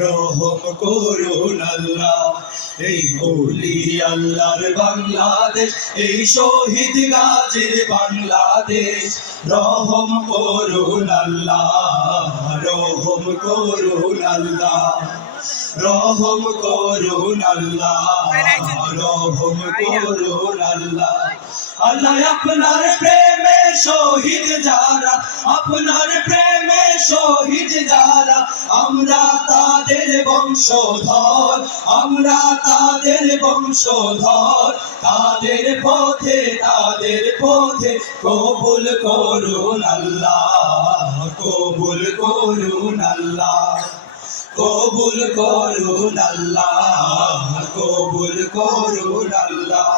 রহম করুন আল্লাহ। এই ওলি আল্লাহর বাংলাদেশ, এই শহীদ বাংলাদেশ। রহম করুন আল্লাহ রহম করুন আল্লাহ। রহম করুন আল্লাহ রহম করুন আল্লাহ। আল্লাহ আপনার প্রেমে শহীদ যারা, আপনার প্রেমে আমরা তাদের বংশধর, আমরা তাদের বংশধর। তাদের পথে তাদের পথে কবুল করুন আল্লাহ, কবুল করুন আল্লাহ, কবুল করুন আল্লাহ, কবুল করুন আল্লাহ।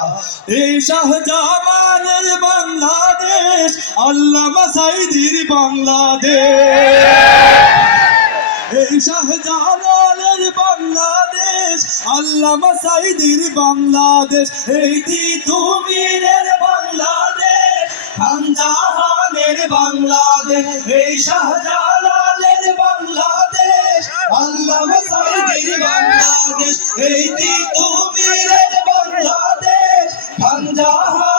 এই শাহজামানের বাংলাদেশ আল্লাহ সাইদির বাংলাদেশ। এই শাহজালালের বাংলাদেশ, আল্লামা সাইদির বাংলাদেশ, এই তিতুমিরের বাংলাদেশ, খানজাহানের বাংলাদেশ, এই শাহজালালের বাংলাদেশ, আল্লামা সাইদির বাংলাদেশ, এই তিতুমিরের বাংলাদেশ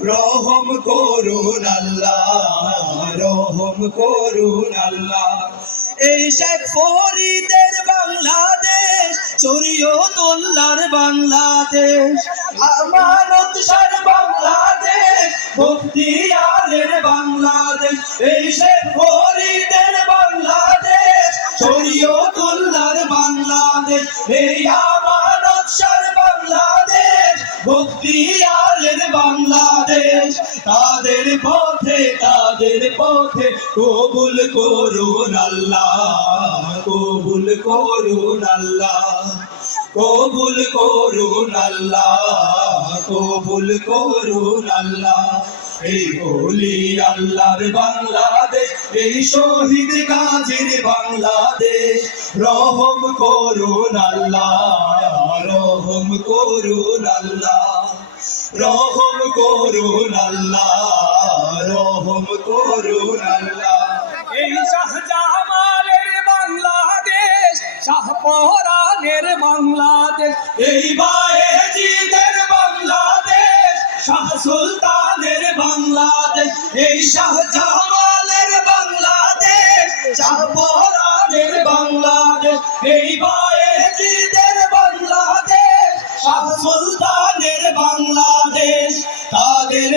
রহম করুন আল্লাহ, রহম করুন আল্লাহ। এই শেখ ফরিদের বাংলাদেশ, শরীয়তুল্লাহর বাংলাদেশ, আমানত সার বাংলাদেশ মুফতিয়ারের বাংলাদেশ। এই শেখ ফরিদের বাংলাদেশ, শরীয়তুল্লাহর বাংলাদেশ, এই পথে, তাদের পথে কবুল করুন আল্লাহ, কবুল করুন আল্লাহ, কবুল করুন আল্লাহ, কবুল করুন আল্লাহ। এই ওলি আল্লাহর বাংলাদেশ, এই শহীদ গাজীর বাংলাদেশ, রহম করুন আল্লাহ, রহম করুন আল্লাহ। রহম করুন আল্লাহ, রহম করুন আল্লাহ। এই শাহজামালের বাংলাদেশ শাহপরানের বাংলাদেশ। এই বায়েজিদের বাংলাদেশ, শাহ সুলতানের বাংলাদেশ। এই শাহজামালের বাংলাদেশ শাহপরানের বাংলাদেশ। এই বায়েজিদের